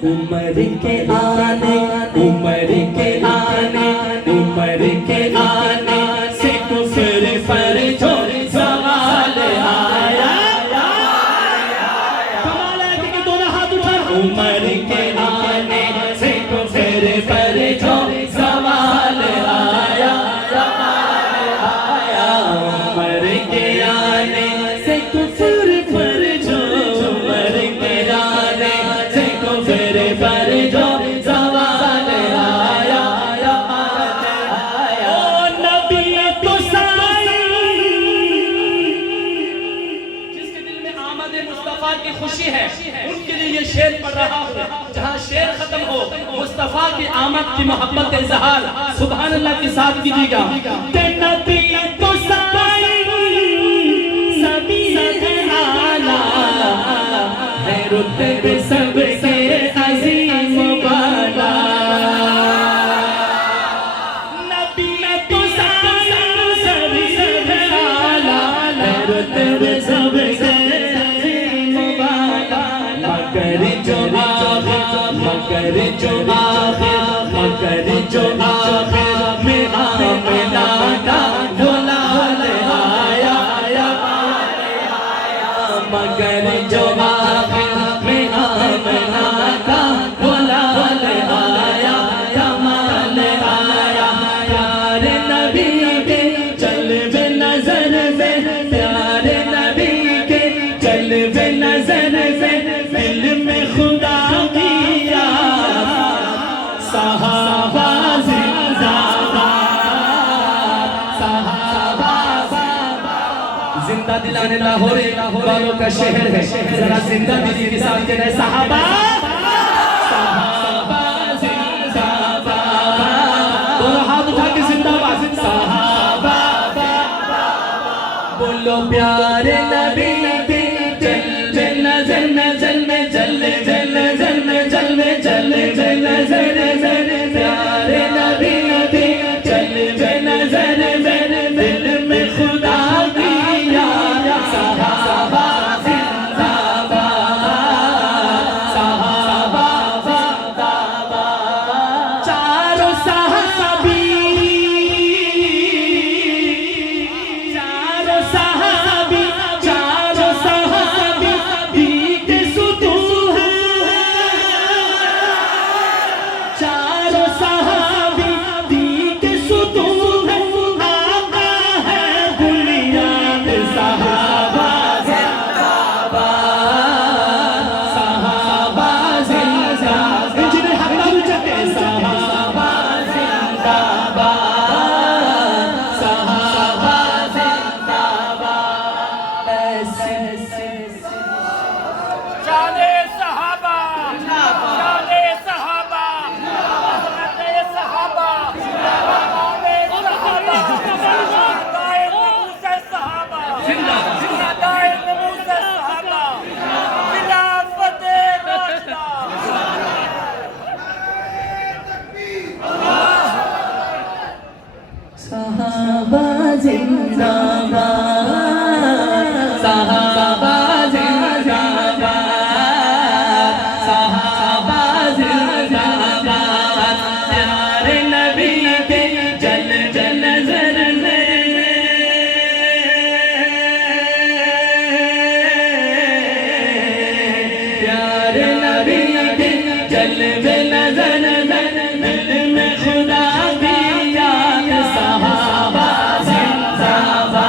उम्र के आने, उम्र के आने, उम्र के आने से कुफर पर जो सवाल आया। कमाल है कि दोनों हाथ उठा। उम्र के आने से कुफर पर जो सवाल आया, आया। उम्र के आने से कुफर पर जो, उम्र के आने से कुफर पर जो सवाल आया, आया। ओ नबी तो साई, जिसके दिल में आमद मुस्तफा की खुशी है, उनके लिए ये शेर पढ़ रहा हूँ। जहाँ शेर खत्म हो, मुस्तफा की आमद की मोहब्बत का इजहार सुभान अल्लाह के साथ कीजिएगा। नबी तो साई सभी आला है, रुतबे सबसे अजीम वाला। नबी तो साई सभी आला है, रुतबे सबसे अजीम वाला। मगर जो आखिर, मगर जो आखिर, मगर जो आखिर में आमना का गुलाल आया, मगर जो आखिर में आमना का गुलाल आया, कमाल आया। प्यारे नबी के जलवे नजर में, प्यारे नबी के जलवे नजर में, दिल में खुदा किया सहाबा जिंदाबाद, सहाबा जिंदा दिलाने लाहौर वालों का शहर है। जरा जिंदा दिली के साथ कहना सहाबा, सहाबा जिंदाबाद। दोनों हाथ उठा के जिंदाबाद, सहाबा। बोलो प्यारे नबी के जलवे नजर में, जलवे जलवे नजर में, जलवे जलवे नजर में, प्यारे नबी के जलवे नजर में, दिल में खुदा किया सहाबा जिंदाबाद, सहाबा जिंदाबाद। चारों सहाबी, चारों सहाबी, चारों सहाबी दीद सुतून है, चारों सहाबी दीद सुतून है। आका है बुनियाद सहाबा जिंदाबाद, सहाबा जिंदाबाद। इंजने हाथ उठाते सहाबा जिंदाबाद, सहाबा जिंदाबाद। ऐसे शाने सहाबा, शाने सहाबा, हज़रते सहाबा, मकामे सहाबा, दाए नमूज़े सहाबा, दाए नमूज़े सहाबा, खिलाफते राशिदा। सहाबा जिंदाबाद, सहाबा जिंदाबाद, सहाबा जिंदाबाद। प्यारे नबी के जलवे नजर में, प्यारे नबी के जलवे नजर में, दिल में खुदा किया सहाबा जिंदाबाद,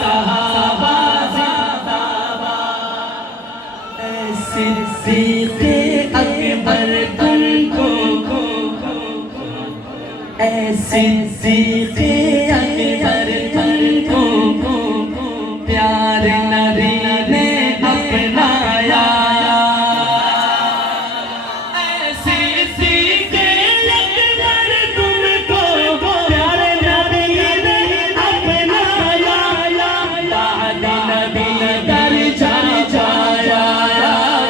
सहाबा जिंदाबाद। सिद्दीक़ अकबर तुमको, सिद्दीक़ अकबर तुमको प्यारे नबी ने अपनाया। सिद्दीक़ अकबर तुमको प्यारे नबी ने अपनाया। बाद नबी दर्जा जाया,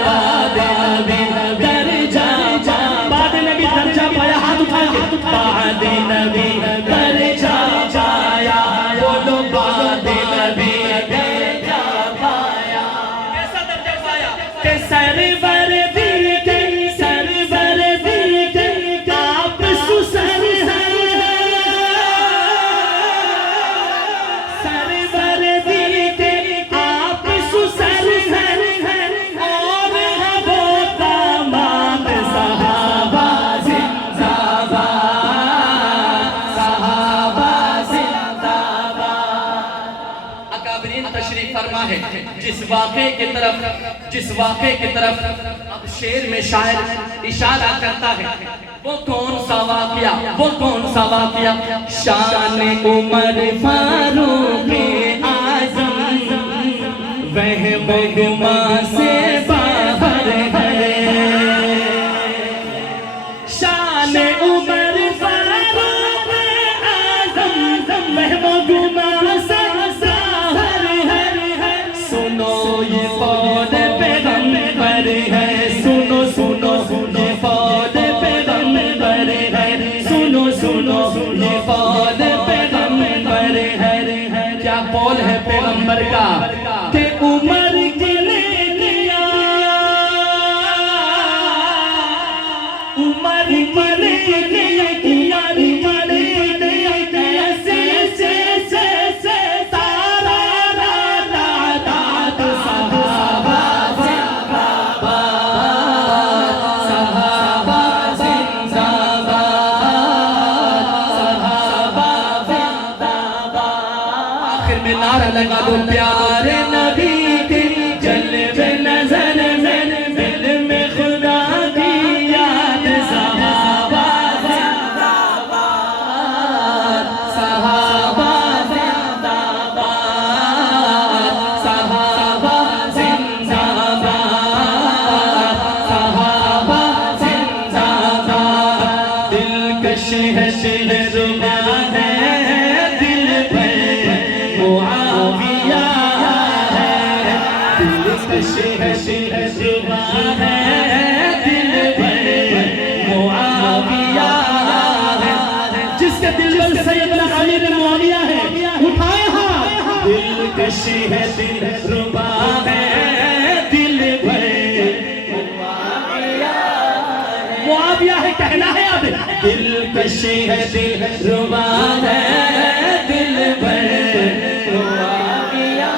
बाद नबी दर्जा जाया, बाद नबी दर्जा पाया। हाथ उठा के बाद नबी दर्जा जाया। बोलो बाद नबी दर्जा पाया। कैसा दर्जा पाया? के सरवर भी जिस वाक़े की तरफ अब शेर में शायर इशारा करता है, वो कौन सा वाक़या? शान उमर फारूक आज़म वह गुमा से बाहर है। शान उमर फारूक आज़म वह गुमा से बाहर है। सुनो ये फौज पैगंबर है, सुनो ये फौज पैगंबर है, सुनो ये फौज पैगंबर है। क्या कौल है पैगंबर का कि उमर के ने किया, उमर ने किया से तारा आखिर में नारा लगा दो, प्यारे नबी के जलवे नजर में दिल में खुदा की याद। सहाबा जिंदाबाद, दिलकश है दिलरुबा है, दिल पर मुआविया है। दिलकश है दिलरुबा है, दिल पर मुआविया है। जिसके दिल पर सैयदना अली बिन मुआविया है, उठाए हाथ। दिलकश है दिलरुबा है, दिल पर मुआविया है, कहना है अब। दिलकश है दिलरुबा है, दिल पर मुआविया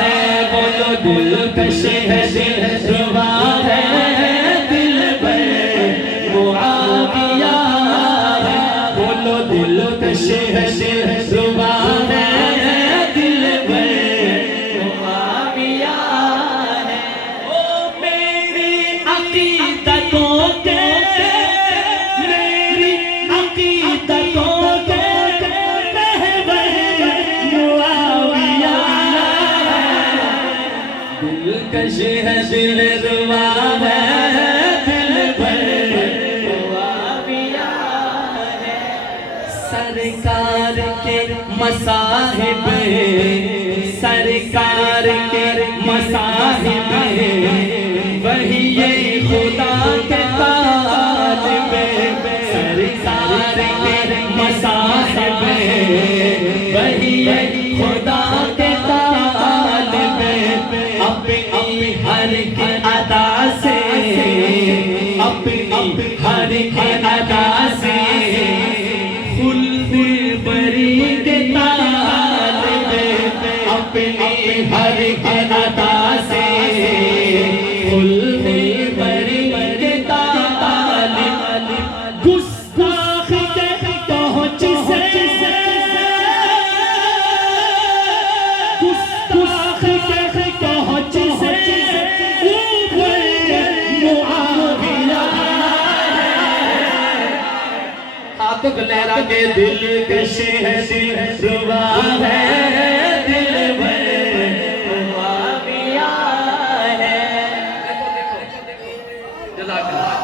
है। बोलो दिलकश है दिलरुबा है, दिल पर मुआविया है। बोलो दिलकश है दिलरुबा है, दिल पर मुआविया है। ओ मेरी अकीदतों के, मेरी अकीदतों के रहबर मुआविया है। दिलकश है दिलरुबा है, दिल पर मुआविया है। सरकार के मसाहिब, सरकार के मसाहिब वही ये खुदा के तालिब। सरकार के मसाहिब वही ये खुदा के तालिब। अपनी हर की अदा से, अपनी हर की अदा से खुल्द बरी के तालिब। अपनी हर की अदा से खुल्द बरी के तालिब। गुस्ताख के पहुंच से, गुस्ताख के पहुंच से ऊपर मुआविया है। हाथों को लहरा के दिलकश है दिलरुबा है, दिल पर मुआविया है। जज़ाकल्लाह।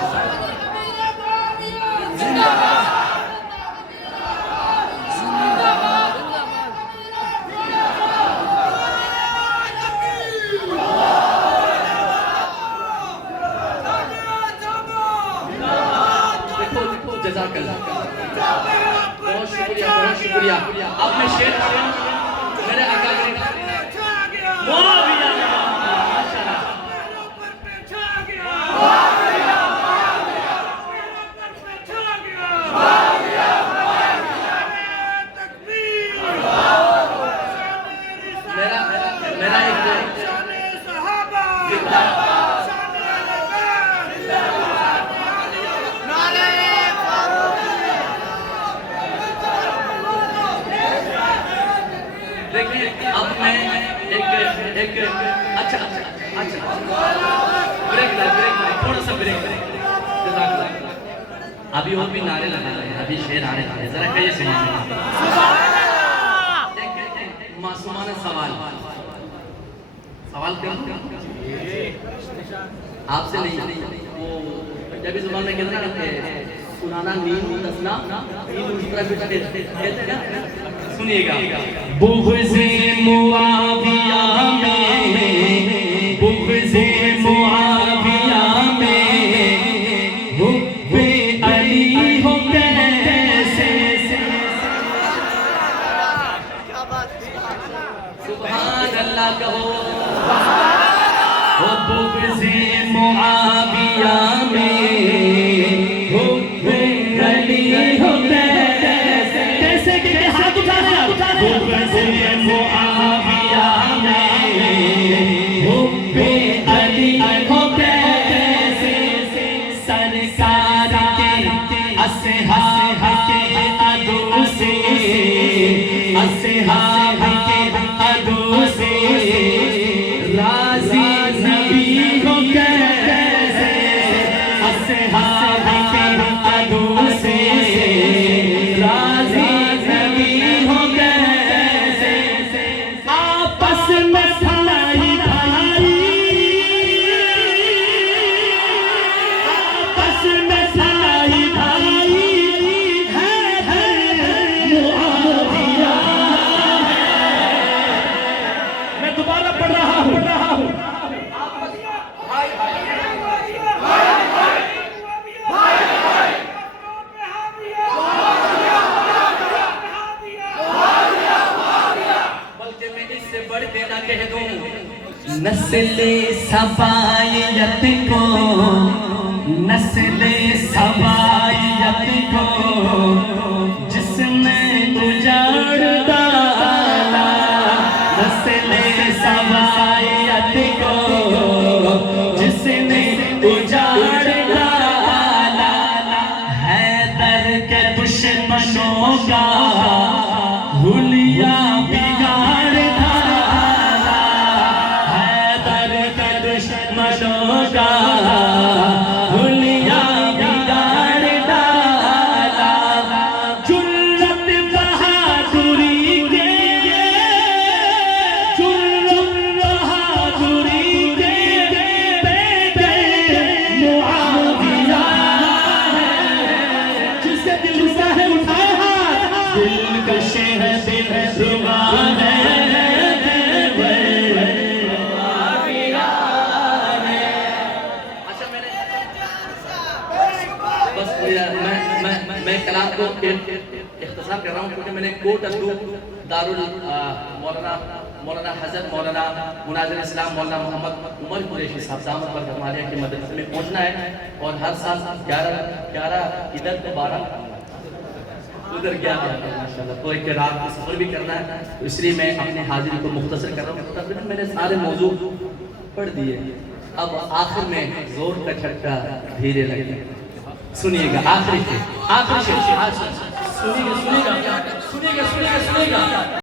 जज़ाकल्लाह, बहुत शुक्रिया, बहुत शुक्रिया। आपने शेर पढ़ा मेरे आका मुआविया। माशाअल्लाह, मेरा एक देखिए, अब मैं एक अच्छा ब्रेक थोड़ा सा ब्रेक। अभी और भी नारे लगा रहे हैं, अभी शेर आने वाले, जरा कहिए सुनिए। मासूमाना सवाल करूं आपसे? नहीं, वो पंजाबी जुबान में कहते हैं ना, सुनाना नींद दसना नींद उस तरह कहते हैं ना, सुनिएगा। बुग़्ज़े मुआविया में, बुग़्ज़े मुआविया में हुब्बे अली हो कैसे, सुभान अल्लाह कहो। बुग़्ज़े मुआविया में हुब्बे अली हो कैसे, कैसे के हाथ उठा रहे हैं। बुग़्ज़े मुआविया में हुब्बे अली हो कैसे, सरकार के असहाब के अदू से, असहाब के अदू से राज़ी नबी हो कैसे, असहाब के अदू से राज़ी नबी हो कैसे, आपस में भाई भाई, आपस में भाई भाई है मुआविया। मैं दोबारा पढ़ रहा हूँ। बल्कि मैं इससे बढ़ के ना कह दूं, नस्ले सबायत को, नस्ले सबायत को जिसने उजाड़ डाला, नस्ले सबायत को जिसने उजाड़ डाला, हैदर के दुश्मनों का हुलिया बिगाड़ डाला, हैदर के दुश्मनों का हुलिया बिगाड़ डाला, जुर्रत बहादुरी के, जुर्रत बहादुरी के बेटे मुआविया है, जिससे दिल उठा है उठाए हाथ, दिल कशे है दिल रुबा है, मुआविया है। अच्छा मैंने बस मैं कलाम को इख्तिसार कर रहा हूँ, क्योंकि मैंने कोट अब्दू दारुल मौलाना हज़रत मौलाना मुनाज़िर इस्लाम मौलाना मोहम्मद उमर कुरैशी साहब दामद बरकत के मदरसे में पहुँचना है, और हर साल 11 इधर तो 12 उधर 11 माशाल्लाह, तो एक रात का सफर भी करना है, तो इसलिए मैं अपने हाजिरी को मुख्तसर कर रहा हूँ। तकरीबन मैंने सारे मौजू पढ़ दिए, अब आखिर में जोर का छक्का धीरे लगे, सुनिएगा। आखिरी शेर सुनिएगा।